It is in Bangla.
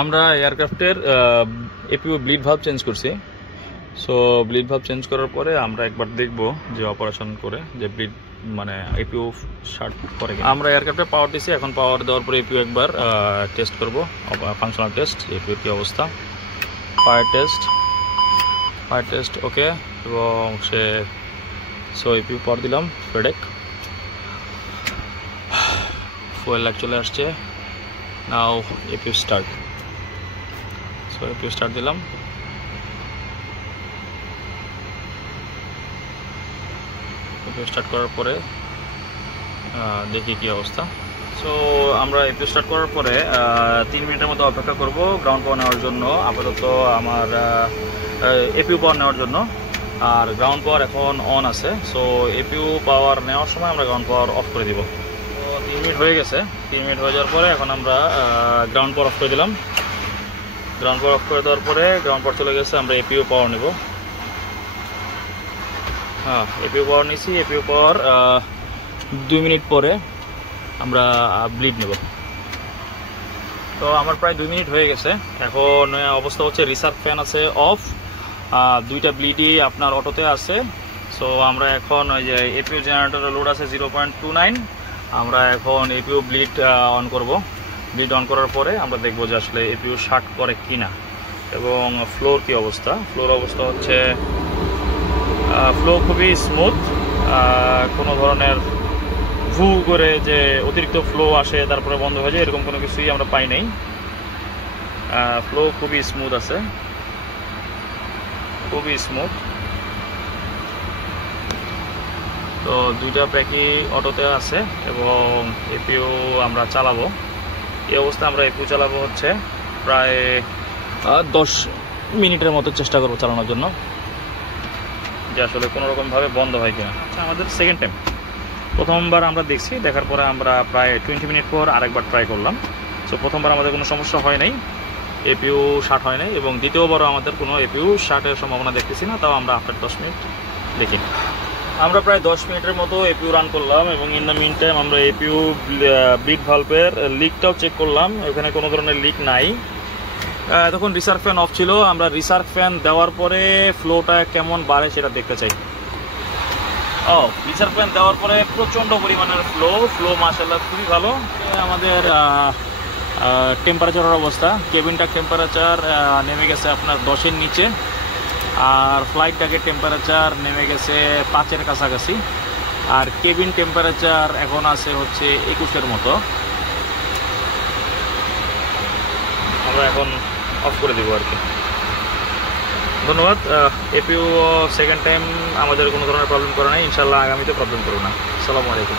আমরা এয়ারক্রাফটের এপিও ব্লিড ভালভ চেঞ্জ করছি। সো ব্লিড ভালভ চেঞ্জ করার পরে আমরা একবার দেখব যে অপারেশন করে যে ব্লিড মানে এপিও শার্ট করে। আমরা এয়ারক্রাফটে পাওয়ার দিছি, এখন পাওয়ার দেওয়ার পরে এপিও একবার টেস্ট করব, ফাংশনাল টেস্ট, এপিওর কী অবস্থা। ফায়ার টেস্ট ওকে, এবং সো এপিও পাওয়ার দিলাম। ফেডেক ফুয়েল লাইট চলে আসছে। নাও এপিও স্টার্ট। সো এপিও স্টার্ট দিলাম। এপিও স্টার্ট করার পরে দেখি কি অবস্থা। সো আমরা এপিও স্টার্ট করার পরে 3 মিনিটের মতো অপেক্ষা করব গ্রাউন্ড পাওয়ার নেওয়ার জন্য। আপাতত আমার এপিও পাওয়ার নেওয়ার জন্য, আর গ্রাউন্ড পাওয়ার এখন অন আছে। সো এপিও পাওয়ার নেওয়ার সময় আমরা গ্রাউন্ড পাওয়ার অফ করে দিব। তো 3 মিনিট হয়ে গেছে। 3 মিনিট হয়ে যাওয়ার পরে এখন আমরা গ্রাউন্ড পাওয়ার অফ করে দিলাম। গ্রাউন্ড পাওয়ার অফ করে দেওয়ার পরে গ্রাউন্ড পাওয়ার চলে গেছে। আমরা এপিও পাওয়ার নেব। হ্যাঁ, এপিও পাওয়ার নিছি। এপিও পাওয়ার 2 মিনিট পরে আমরা ব্লিড নেব। তো আমার প্রায় 2 মিনিট হয়ে গেছে। এখন অবস্থা হচ্ছে রিসার্ভ ফ্যান আছে অফ, 2টা ব্লিডই আপনার অটোতে আছে। সো আমরা এখন ওই যে এপিও জেনারেটরের লোড আছে 0.29, আমরা এখন এপিও ব্লিড অন করব। ব্লিড অন করার পরে আমরা দেখব যে আসলে এপিও শার্ট করে কিনা, এবং ফ্লোর কি অবস্থা। ফ্লোর অবস্থা হচ্ছে ফ্লো খুবই স্মুথ, কোনো ধরনের ভু করে যে অতিরিক্ত ফ্লো আসে তারপরে বন্ধ হয়ে যায় এরকম কোনো কিছুই আমরা পাই নাই। ফ্লো খুবই স্মুথ আছে, খুবই স্মুথ। তো 2টা ব্রেকই অটোতে আছে এবং এপিও আমরা চালাবো। এই অবস্থায় আমরা এপিও চালাবো হচ্ছে প্রায় 10 মিনিটের মতো চেষ্টা করবো চালানোর জন্য, যে আসলে কোনোরকমভাবে বন্ধ হয় কিনা। আচ্ছা, আমাদের সেকেন্ড টাইম। প্রথমবার আমরা দেখছি, দেখার পরে আমরা প্রায় 20 মিনিট পর আরেকবার ট্রাই করলাম। সো প্রথমবার আমাদের কোনো সমস্যা হয় নাই, এপিও শার্ট হয় নাই, এবং দ্বিতীয়বারও আমাদের কোনো এপিও শার্টের সম্ভাবনা দেখতেছি না। তাও আমরা আফটার 10 মিনিট দেখি। আমরা প্রায় 10 মিনিটের মতো এপিও রান করলাম, এবং ইন দ্য মিন টাইম আমরা এপিও ব্লিড ভালভের লিকটাও চেক করলাম। এখানে কোনো ধরনের লিক নাই। তখন রিসার্ভ ফ্যান অফ ছিল। আমরা রিসার্ভ ফ্যান দেওয়ার পরে ফ্লোটা কেমন বাড়ে সেটা দেখতে চাই। রিসার্ভ ফ্যান দেওয়ার পরে প্রচণ্ড পরিমাণের ফ্লো মাশাআল্লাহ খুবই ভালো। আমাদের টেম্পারেচারের অবস্থা, কেবিনটা টেম্পারেচার নেমে গেছে আপনার 10-এর নিচে, আর ফ্লাইট ট্যাগের টেম্পারেচার নেমে গেছে 5-এর কাছাকাছি, আর কেবিন টেম্পারেচার এখন আছে হচ্ছে 21-এর মতো। আমরা এখন অফ করে দেবো আর কি। ধন্যবাদ। এপিও সেকেন্ড টাইম আমাদের কোনো ধরনের প্রবলেম করে নাই, ইনশাল্লাহ আগামীতে প্রবলেম করবো না। আসসালামু আলাইকুম।